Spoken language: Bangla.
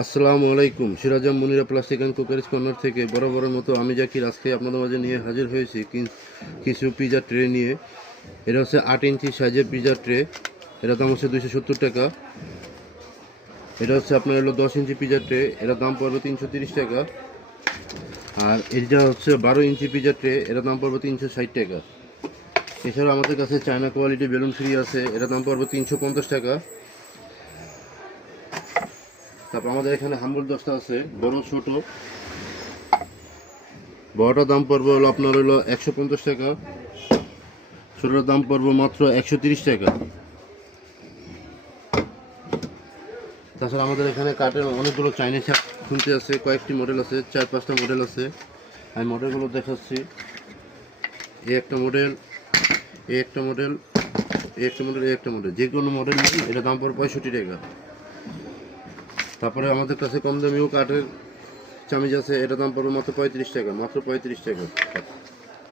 আসসালামু আলাইকুম। সিরাজাম মুনিরা প্লাস্টিক অ্যান্ড কুকারিজ কর্নার থেকে বড় মতো আমি জাকির আজকে আপনাদের মাঝে নিয়ে হাজির হয়েছি কিছু পিজা ট্রে নিয়ে। এটা হচ্ছে 8 ইঞ্চি সাইজের পিজা ট্রে। এটার দাম হচ্ছে 270 টাকা। এটা হচ্ছে আপনার 10 ইঞ্চি পিজা ট্রে, এটার দাম পড়বে 330 টাকা। আর এটা হচ্ছে 12 ইঞ্চি পিজা ট্রে, এটার দাম পড়বে 360 টাকা। এছাড়া আমাদের কাছে চায়না কোয়ালিটি বেলুন ফ্রি আছে, এটার দাম পড়বে 350 টাকা। তারপর আমাদের এখানে হাম্বল 10টা আছে, বড় ছোট। বড়টার দাম পড়বে আপনার 150 টাকা, ছোটোটার দাম পড়বে মাত্র 130 টাকা। তাছাড়া আমাদের এখানে কাঠের অনেকগুলো চাইনিজ খুলতে আছে, কয়েকটি মডেল আছে, 4-5টা মডেল আছে। আমি মডেলগুলো দেখাচ্ছি। এই একটা মডেল, এই একটা মডেল, এই একটা মডেল, এই একটা মডেল, যে কোনো মডেল নিই এটা দাম পড়বে 65 টাকা। তারপরে আমাদের কাছে কম দামিও কাঠের চামিচ আছে, এটা দাম পড়বে মাত্র 35 টাকা, মাত্র 35 টাকা।